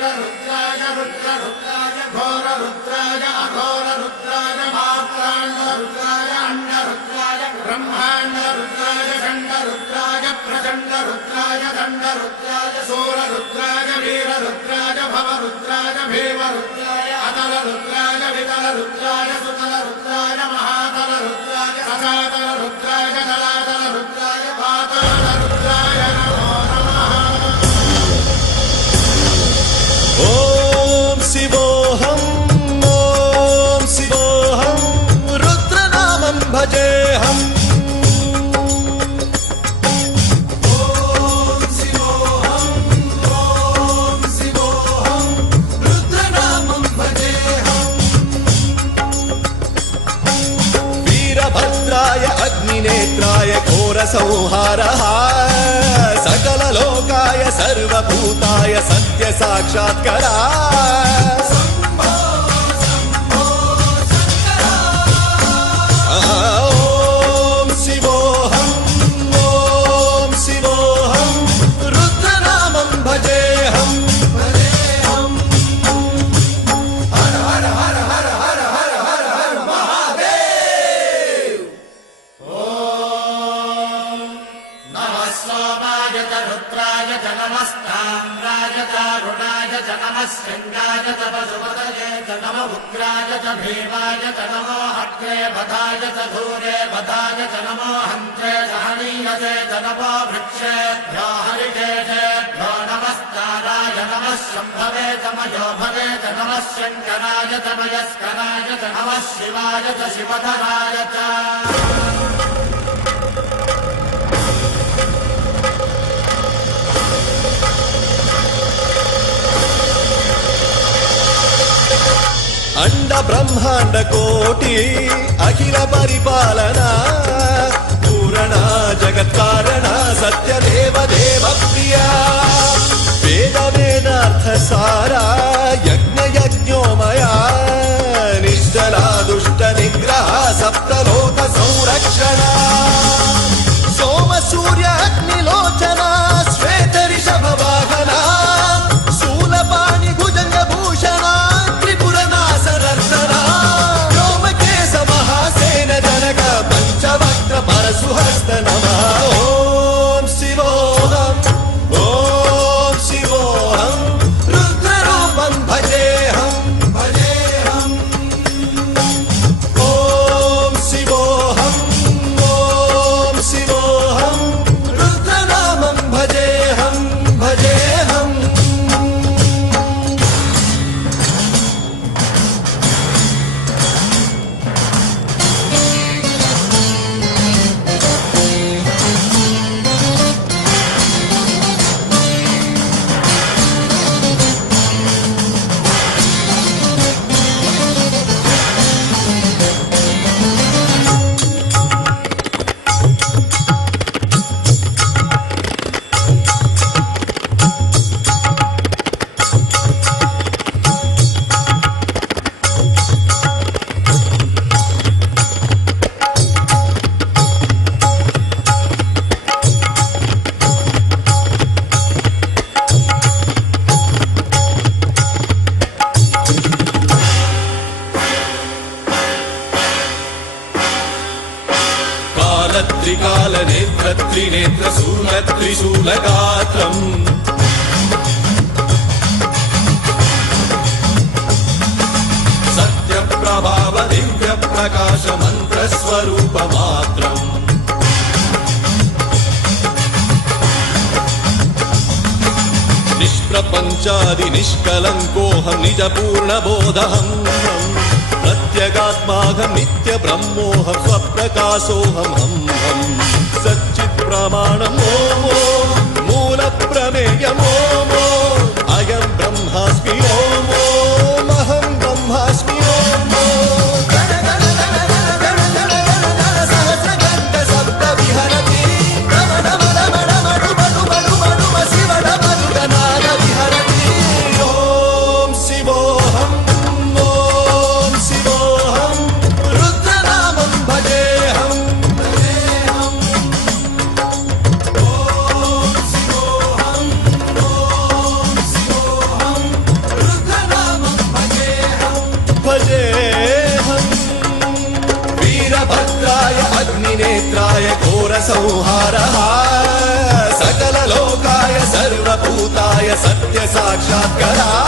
वीररुद्राय रुद्ररुद्राय घोररुद्राय अघोररुद्राय मात्राण्डरुद्राय अण्डरुद्राय ब्रह्माण्डरुद्राय खण्डरुद्राय प्रचण्डरुद्राय दण्डरुद्राय सूररुद्राय वीररुद्राय भवरुद्राय भीमरुद्राय अतलरुद्राय वितलरुद्राय सुतलरुद्राय महातलरुद्राय रसातलरुद्राय जलातलरुद्राय पातालरुद्राय नमो नमः। ओम शिवोऽहं रुद्रनामं भजेऽहम्। वीरभद्राय अग्निनेत्राय घोरसंहारः सकललोकाय सर्वभूताय सत्यसाक्षात्करा। ॐ शिवोऽहं रुद्रनामं भजेऽहम्। हर हर हर हर हर हर हर हर महादेव। नमः सोमाय च रुद्राय च नमस्ताम्राय च रुणाय च नमः शृङ्गाय च पशुपतये च नमः उग्राय च भीमाय च नमो हत्रे बधाय च धूरे बधाय च नमो हन्त्रे च हनीयसे च नमो वृक्षेभ्यो हरिकेशेभ्यो नमस्काराय नमः शम्भवे च मयोभवे च नमः शङ्कराय च मयस्कराय च नमः शिवाय च शिवधराय च। अंड ब्रह्मांड कोटि अखिल परिपालना पूरणा जगत्कारणा सत्यदेव देव प्रिया वेद वेदार्थ सारा यज्ञ यज्ञोमया निश्चला दुष्ट निग्रह सप्तलोक संरक्षणा सोम सूर्य अग्निलोचना श्वेत ऋषभ वाहना शूलपाणि भुजंग भूषणा परशुहस्त नमः। ओम शिवोऽहं रुद्ररूपं भजेऽहम्। ओम शिवोऽहं रुद्रनामं भजेऽहम्। त्रिकालनेत्र त्रिनेत्र शूल त्रिशूलगात्रम् सत्यप्रभाव दिव्य प्रकाश मन्त्रस्वरूप मात्रम् निष्प्रपञ्चादि निष्कलङ्कोऽहं निजपूर्णबोधहम् प्रत्यगात्माहं नित्य ब्रह्मोऽहं स्वप्रकाशोऽहं हं सच्चित् प्रमाणम् ॐ मूल प्रमेयम् ॐ अयं ब्रह्मास्मि ॐ अहं ब्रह्मास्मि ॐ सहस्रगन्ध शब्द विहरति शिवनाद विहरति। ॐ शिवोऽहं रुद्रनामं भजेऽहम्। संहारः सकललोकाय सर्वभूताय सत्य साक्षात्कारः